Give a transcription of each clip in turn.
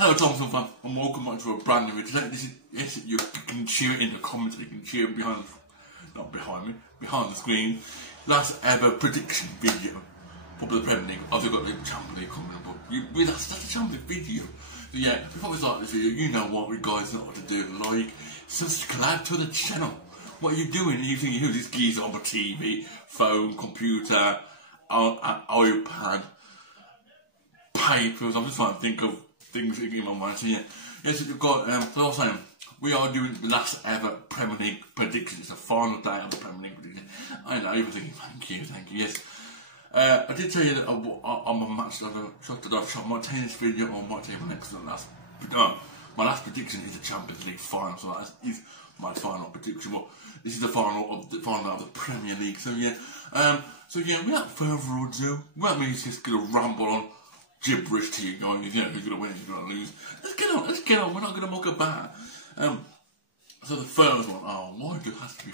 Hello Thompson Fam, and welcome back to a brand new video. Today, yes, you can cheer it in the comments, you can cheer behind the screen. Last ever prediction video for the Premier League. I've got the Champions League coming up, that's the Champions League video. So yeah, before we start this video, you know what we guys know what to do. Like, subscribe to the channel. What are you doing? You think you this geezer on the TV, phone, computer, iPad, papers? I'm just trying to think of things in my mind. So yeah, yes, we've got. So I was saying, we are doing the last ever Premier League prediction. It's the final day of the Premier League prediction. I know you're thinking, thank you. Yes. I did tell you that I'm a match that I've shot my tennis video, or I might tell you my next last. My last prediction is the Champions League final, so that is my final prediction. But this is the final of the Premier League. So yeah, without further ado, without me just gonna ramble on gibberish to you guys, you know who's gonna win, who's gonna lose. Let's get on. We're not gonna muck about. So the first one, why do it has to be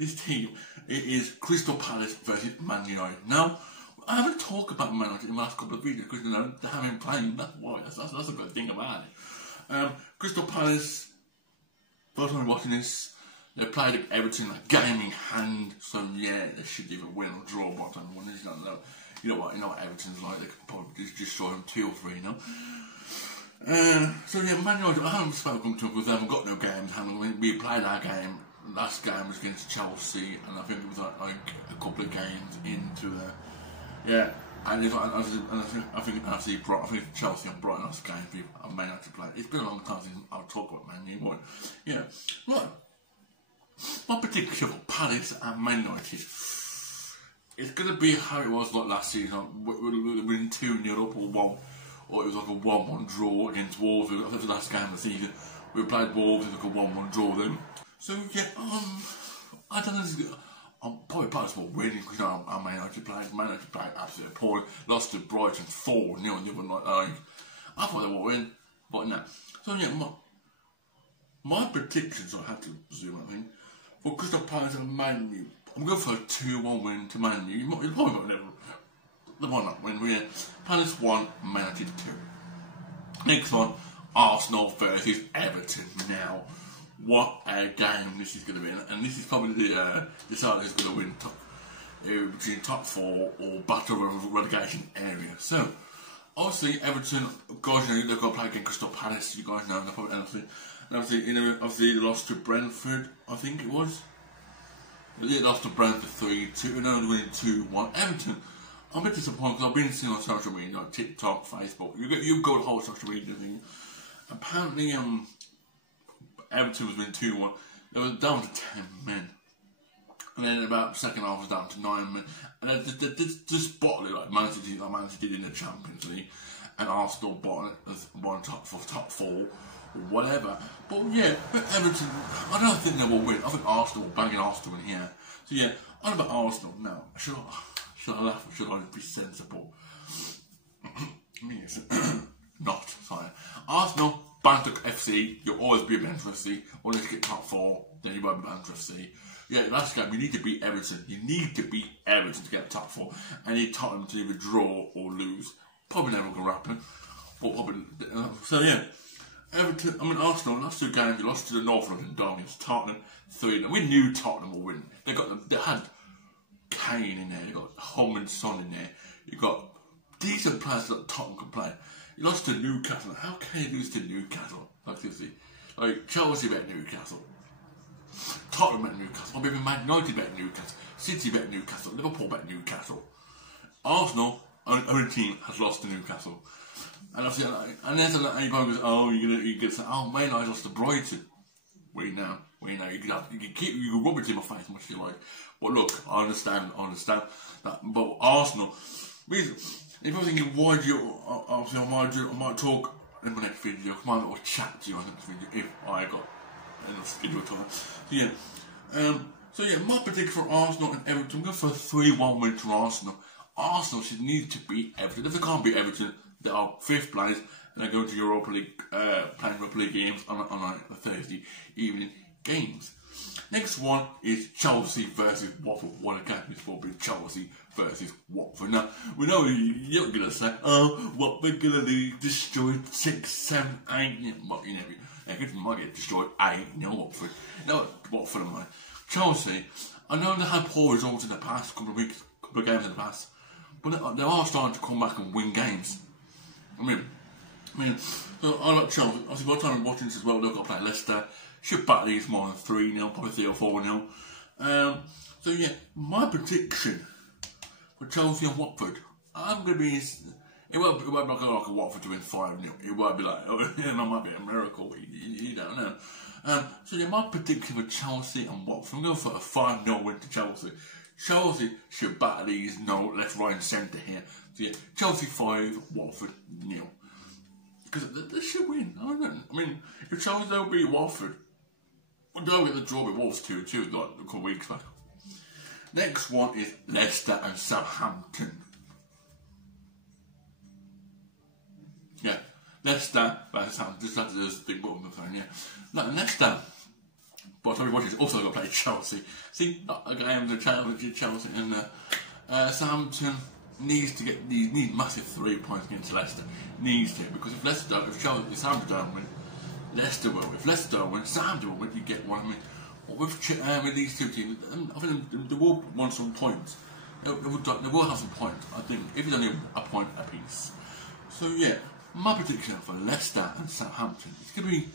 this team? It is Crystal Palace versus Man United. Now, I haven't talked about Man United in the last couple of videos because they haven't played. That's why. That's a good thing about it. Crystal Palace, first time watching this, they played Everton like game in hand. So yeah, they should either win or draw. But I mean, you know what Everton's like. They could probably just destroy them 2 or 3. You know. So yeah, Man United. I haven't spoken to them because they haven't got no games. We played our game. Last game was against Chelsea, and I think it was like a couple of games into the and I think Chelsea and Brighton last game I may have to play. It's been a long time since I've talked about Man U, but yeah, right. My prediction for Palace and Man United, it's gonna be how it was like last season. We're winning 2-0 up or it was like a 1-1 draw against Wolves. I think it was the last game of the season. We played Wolves, it was like a 1-1 draw then. So yeah, I don't know. Probably Palace will win because I Man United played absolutely poorly. Lost to Brighton 4-0 the other night. I thought they would win, but no. So yeah, my predictions, I have to zoom I think, for Crystal Palace and Man U. I'm going for a 2-1 win to Man U. You're probably not the one that win. Yeah, Palace 1, Man United 2. Next one, Arsenal versus Everton. Now, what a game this is going to be, and this is probably the side who's going to win between top 4 or battle relegation area. So, obviously, Everton, guys, they've got to play against Crystal Palace. You guys know, obviously, they lost to Brentford. I think it was. They lost to Brentford 3-2, and now they're winning 2-1. Everton, I'm a bit disappointed because I've been seeing on social media, like TikTok, Facebook. You go to the whole social media thing. Apparently, Everton was winning 2-1. They were down to 10 men. And then about the second half was down to 9 men. And they just bottled it like Man City did in the Champions League. And Arsenal bottled it as one top 4 or whatever. But yeah, Everton, I don't think they will win. I think Arsenal will bang Arsenal in here. So yeah, what about Arsenal now? Should I laugh or should I be sensible? Yes. Not, sorry. Arsenal, Banter FC, you'll always be a Banter FC. Once you get top 4, then you won't be Banter FC. Yeah, last game, you need to beat Everton. You need to beat Everton to get top 4. And you need Tottenham to either draw or lose. Probably never going to happen. But probably, so yeah. Arsenal, last 2 games, they lost to the North London Derbies. Tottenham 3. We knew Tottenham would win. They had Kane in there, you got Holman Son in there, you got decent players that Tottenham can play. You lost to Newcastle. How can you lose to Newcastle? Like seriously, like Chelsea bet Newcastle, Tottenham bet Newcastle, maybe Man United bet Newcastle, City bet Newcastle, Liverpool bet Newcastle. Arsenal, only team has lost to Newcastle. And obviously, and then anybody goes, oh, you get oh, Man United lost to Brighton. We know. You can rub it in my face much you like. But look, I understand that. But Arsenal, if you're thinking, why do you, obviously I might talk in my next video, I might not chat to you on the next video if I got enough schedule time. So yeah, my prediction for Arsenal and Everton, I'm going for a 3-1 win to Arsenal. Arsenal should need to beat Everton. If they can't beat Everton, they are 5th place, and they're going to Europa League, playing Europa League games on a Thursday evening games. Next one is Chelsea versus Watford. What a game this will be. Chelsea versus Watford. Now, we know you're going to say, oh, Watford going to lose, destroyed 6, 7, 8. Yeah, well, you know, it might get destroyed 8, Watford. No, Watford am I. Chelsea, I know they had poor results in the past, couple of games in the past, but they are starting to come back and win games. I mean, so I like Chelsea. Obviously, by the time I'm watching this as well, they've got to play Leicester. Should back these more than 3-0, probably 3 or 4-0. So yeah, my prediction for Chelsea and Watford, I'm going to be, it won't be like a Watford to win 5-0. It won't be like, oh, it might be a miracle, you don't know. So yeah, my prediction for Chelsea and Watford, I'm going for a 5-0 win to Chelsea. Chelsea should batter these left, right and centre here. So yeah, Chelsea 5, Watford 0. Because they should win. I mean, if Chelsea don't beat Watford, they'll get the draw with Wolves 2-2 like a couple of weeks back. Next one is Leicester and Southampton. Yeah, Leicester versus Southampton. Just like there's a big button on the phone, yeah. No, Leicester, but everybody's also got to play Chelsea. See, a game of Chelsea and Southampton needs massive 3 points against Leicester. Needs to, because if Southampton don't win, Leicester will. If Leicester don't win, Southampton will win. You get one. I mean, with these two teams, I think they will want some points. They will have some points. I think if it's only a point apiece. So yeah, my prediction for Leicester and Southampton, it's gonna be.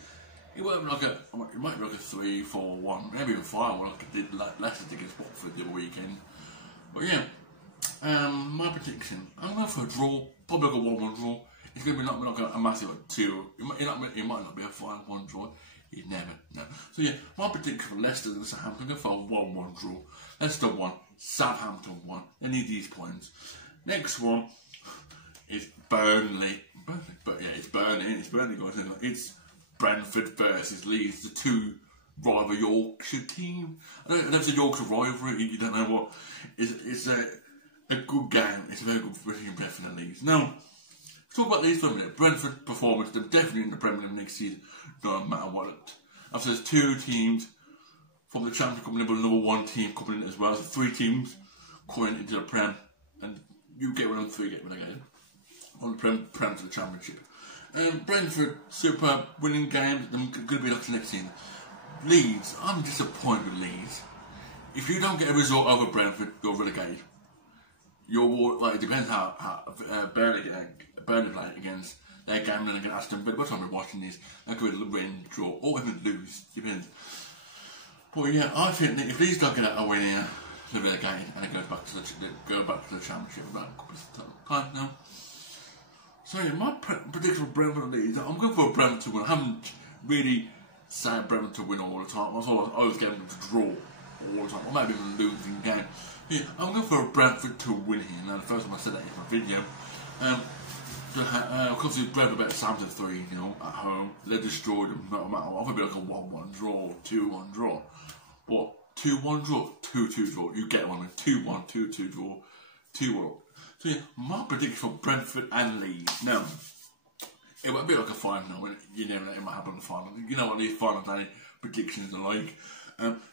It might be like a 3-4-1, maybe even 5-1 like it did like Leicester against Watford the weekend. But yeah, my prediction, I'm going for a draw, probably like a 1-1 draw. It's going to be not like a massive 2. It might not be a 5-1 draw. You never know. So yeah, my prediction for Leicester and Southampton, I'm going for a 1-1 draw. Leicester 1, Southampton 1. They need these points. Next one is Burnley. But yeah, it's Burnley. It's Burnley, guys. It's Brentford versus Leeds, the two rival Yorkshire team. I don't know if it's a Yorkshire rivalry, you don't know what. It's a good game. It's a very good between Brentford and Leeds. Now, let's talk about Leeds for a minute. Brentford performance, they're definitely in the Premier League next season, no matter what. After there's 2 teams from the Championship coming in, but another 1 team coming in as well. So 3 teams coming into the Prem, and you get one of them 3 get relegated on the Prem to the Championship. Brentford, superb, winning games, they're going to be like the next season. Leeds, I'm disappointed with Leeds. If you don't get a result over Brentford, you're relegated. It depends how Burnley play against their game and against Aston Villa. By the time we're watching this, they could win, draw, or even lose, depends. But yeah, I think that if Leeds don't get a win here, they're relegated and it goes back to the Championship about a couple of times now. So yeah, my prediction for Brentford and Leeds, I'm going for a Brentford to win. I haven't really said Brentford to win all the time. I was always getting them to draw all the time, or maybe even losing game. Yeah, I'm going for a Brentford to win here. Now, the first time I said that in my video, because Brentford beat Southampton 3-0 at home, they destroyed them. No matter what, it'll be like a 1-1 draw, 2-1 draw. But 2-1 draw, 2-2 draw. You get one. 2-1, 2-2 draw, 2-1. So yeah, my prediction for Brentford and Leeds. Now, it might be like a 5-0. You never know, it might happen in the final. You know what these final day predictions are like.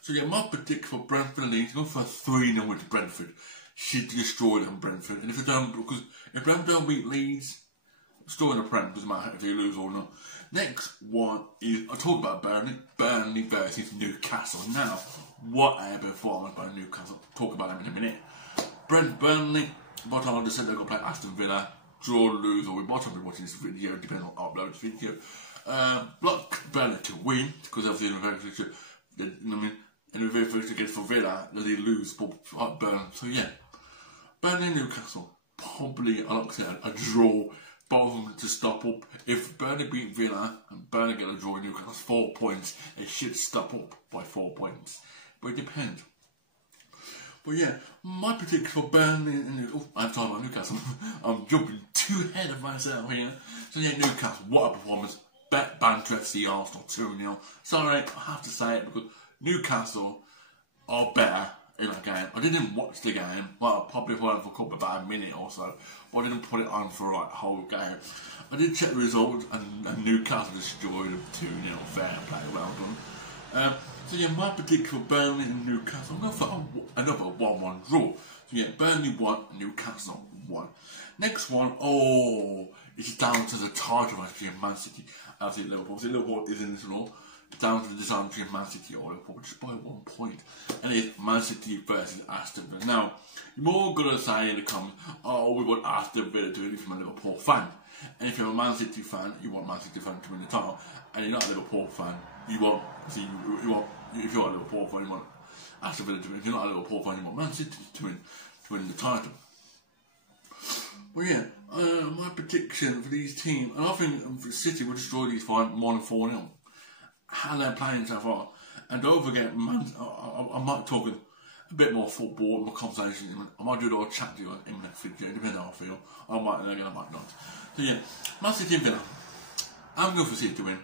So yeah, my prediction for Brentford and Leeds, going for a 3-0 win to Brentford. Should destroy them, Brentford. And if they don't, because if Brentford don't beat Leeds, still in the Prem, doesn't matter if they lose or not. Next one is, I talk about Burnley versus Newcastle. Now, what a performance by Newcastle. Talk about them in a minute. Burnley, by the time I just said they're going to play Aston Villa, draw, lose, or by the time we're watching this video, depending on upload this video. Block Burnley to win, because obviously in the very future, in the very first against for Villa, they lose, but Burnley. So yeah, Burnley Newcastle, probably, like I said, a draw, both of them to stop up. If Burnley beat Villa and Burnley get a draw in Newcastle, that's 4 points. It should stop up by 4 points. But it depends. But yeah, my prediction for Burnley and I'm talking about Newcastle. I'm jumping too ahead of myself here. So yeah, Newcastle, what a performance. Bet Banter FC Arsenal 2-0. Sorry, I have to say it because Newcastle are better in that game. I didn't watch the game. Well, I probably put it for about a minute or so, but I didn't put it on for like the whole game. I did check the results, and Newcastle destroyed them 2-0. Fair play, well done. So yeah, my prediction for Burnley and Newcastle, I'm going for another 1-1 draw. So yeah, Burnley 1, Newcastle 1. Next one, it's down to the title race between Man City and Liverpool. So Liverpool is in this role. It's down to the decision between Man City or Liverpool, just by 1 point. And it's Man City versus Aston Villa. Now, you're all going to say in the comments, we want Aston Villa to win if you're a Liverpool fan. And if you're a Man City fan, you want Man City fan to win the title. And you're not a Liverpool fan, if you're a Liverpool fan, you want Aston Villa to win. If you're not a Liverpool fan, you want Man City to win the title. Well, yeah, my prediction for these teams, and I think City will destroy these 1-4-0. How they're playing so far. And don't forget, I might talk a bit more football, more conversation. I might do a little chat to you in the next video, depending on how I feel. I might not. So yeah, Man City and Villa. I'm going for City to win.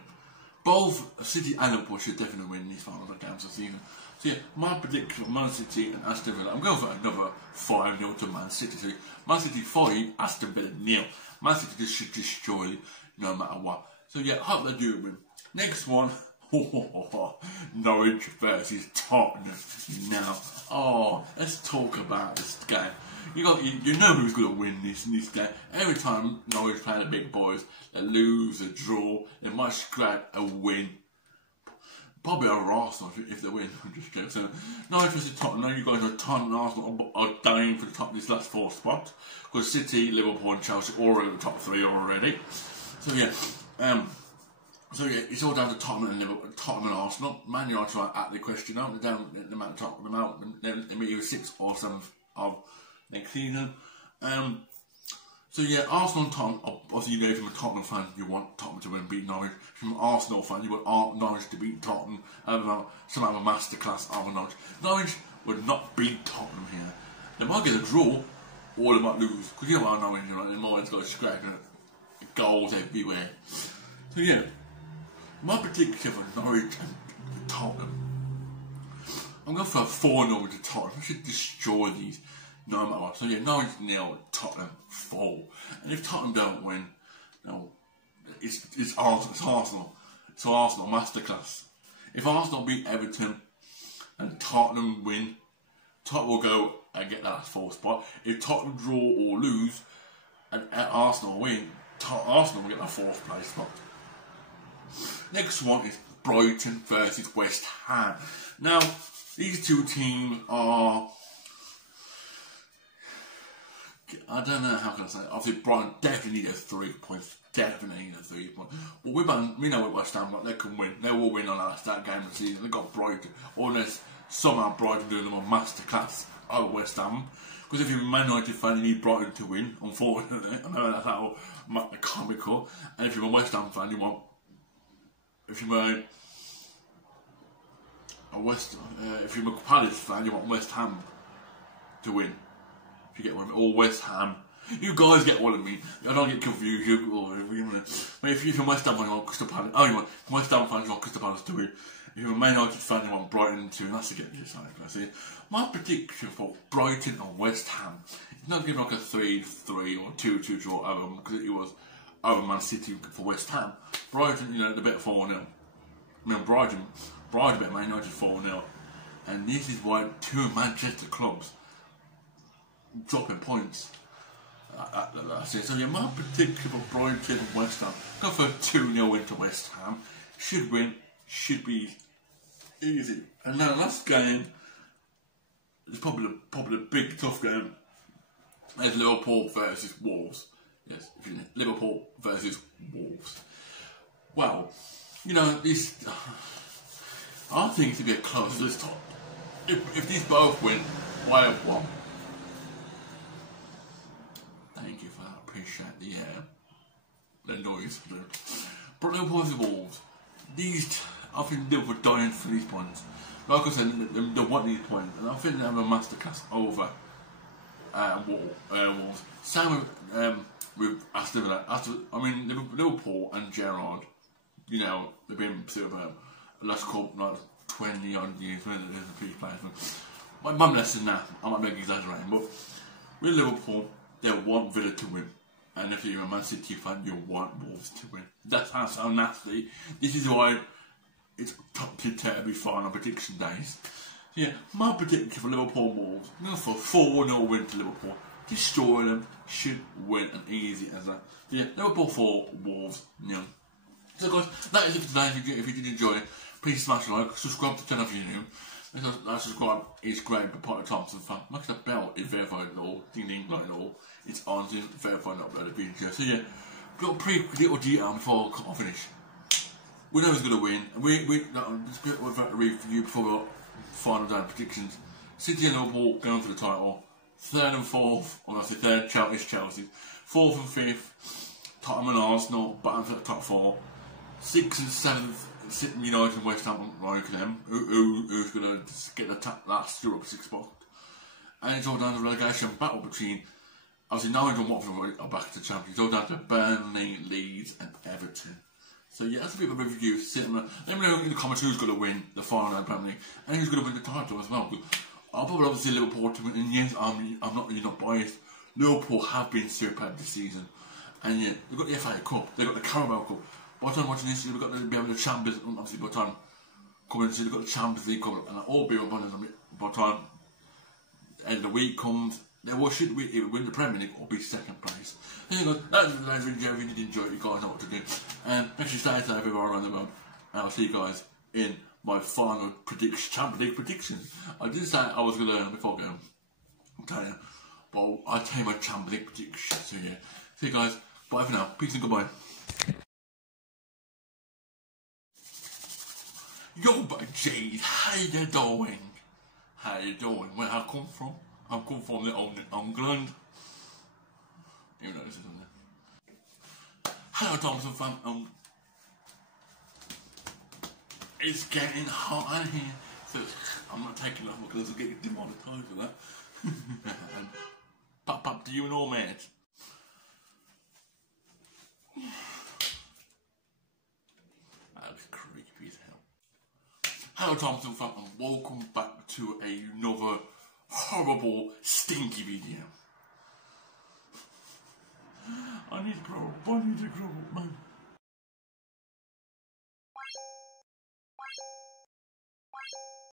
Both City and Liverpool should definitely win these final games of the season. So yeah, my prediction for Man City and Aston Villa, I'm going for another 5-0 to Man City. So Man City 5, Aston Villa 0. Man City just should destroy no matter what. So yeah, I hope they do win. Next one, Norwich versus Tottenham. Now, let's talk about this game. You know who's going to win this game. Every time Norwich play the big boys, they lose, a draw, they might scrap a win. Probably over Arsenal if they win. I'm just kidding. So, Norwich versus Tottenham. Now you guys are Tottenham and Arsenal are dying for the top of these last 4 spots. Because City, Liverpool and Chelsea are already in the top 3 already. So yeah, it's all down to Tottenham and Arsenal. Man United are at the question now. They're down at the top of the mountain. They may be 6th or 7th of next season. So yeah, Arsenal and Tottenham, obviously you know from a Tottenham fan you want Tottenham to win, beat Norwich. From an Arsenal fan you want Norwich to beat Tottenham. Some have a masterclass over Norwich. Norwich would not beat Tottenham here. They might get a draw, or they might lose. Because you know what Norwich, they might always got scrapping goals everywhere. So yeah, my prediction for Norwich and Tottenham, I'm going for a 4-0 to Tottenham. I should destroy these no matter what. So yeah, Norwich 0, Tottenham 4. And if Tottenham don't win, it's Arsenal. It's Arsenal masterclass. If Arsenal beat Everton and Tottenham win, Tottenham will go and get that 4th spot. If Tottenham draw or lose and Arsenal win, Arsenal will get that 4th place spot. Next one is Brighton versus West Ham. Now, these two teams are, I don't know how can I say it. Obviously, Brighton definitely need 3 points. Definitely need 3 points. Well, we know what West Ham, they can win. They will win on that game of the season. They've got Brighton. Unless somehow Brighton doing them a masterclass over West Ham. Because if you're a Man United fan, you need Brighton to win, unfortunately. I know that's how comical. And if you're a West Ham fan, you want, if you're a Palace fan, you want West Ham to win. If you get what I mean, or West Ham. You guys get what I mean. I don't get confused. If you're a West Ham fan, you want Crystal Palace. You want West Ham fans, you want Crystal Palace to win. If you're a Man United fan, you want Brighton to win. That's to get this side. See, my prediction for Brighton and West Ham is not going to be like a 3-3 or 2-2 draw over them, because it was over Man City for West Ham. Brighton, the better 4-0. I mean, Brighton better Man United 4-0. And this is why 2 Manchester clubs dropping points. That's it. So yeah, my prediction for Brighton and West Ham, go for a 2-0 win to West Ham. Should win, should be easy. And now the last game is probably the big tough game. There's Liverpool versus Wolves. Yes, Liverpool versus Wolves. Well, this, I think it's to get close this time. If these both win, why have one? Thank you for that. Appreciate the noise. But Liverpool versus Wolves. I think Liverpool dying for these points. Like I said, they want these points, and I think they have a masterclass over Wolves. Same with Aston Villa. Liverpool and Gerrard, they've been sort of last couple, like 20 odd years when they're the peak players. Might be less than that. I might be exaggerating, but with Liverpool, they want Villa to win. And if you're a Man City fan, you want Wolves to win. That's how nasty. This is why it's top to terribly fine on prediction days. Yeah, my prediction for Liverpool Wolves, I'm going for 4-0 win to Liverpool. Destroy them, should win and easy as that. Yeah, Liverpool 4, Wolves 0. So guys, that is it for today. If you did enjoy it, please smash a like, subscribe to the channel if you're new. Because that subscribe is great, but part of Thompson Fam. Like the bell is verified at all, ding ding like it all. It's on to verified and uploaded video. So yeah, got a pretty little detail before I finish. We know who's going to win. Just a bit of a review before we got final down predictions. City and Liverpool going for the title. 3rd and 4th, or I say 3rd is Chelsea. 4th and 5th, Tottenham and Arsenal, battling for the top 4. 6th and 7th, City, United and West Ham, like them. Who's going to get the last Europa 6 spot? And it's all down to the relegation battle between, obviously, Norwich and Watford are back to the champions. It's all down to Burnley, Leeds, and Everton. So yeah, that's a bit of a review. Let me know in the comments who's going to win the final in Premier League and who's going to win the title as well. I'll probably obviously Liverpool to win, and yes, I'm not really not biased. Liverpool have been superb this season, and yeah, they've got the FA Cup, they've got the Carabao Cup. By the time watching this, we've got the Champions. Obviously, by the time coming into, they've got the Champions League coming up, and all be upon us. By the time the end of the week comes, they should win the Premier League or be second place. Anyway, that's the today's video. If you did enjoy it, you guys know what to do. And make sure you stay safe everywhere around the world. And I'll see you guys in my final Champions League predictions. I did say I was going to, before I go, I'll tell you, but I'll tell you my Champions League predictions. So yeah, see you guys. Bye for now. Peace and goodbye. Yo, buddies, how you doing? How you doing? Where I come from? I come from the old England. You know this, isn't it? Hello, Thompson Fam. It's getting hot in here, so I'm not taking off because I'll get demonetized for that. And pop, do you know, mate? That looks creepy as hell. Hello, Thompson Fam, and welcome back to another horrible, stinky video. I need to grow up.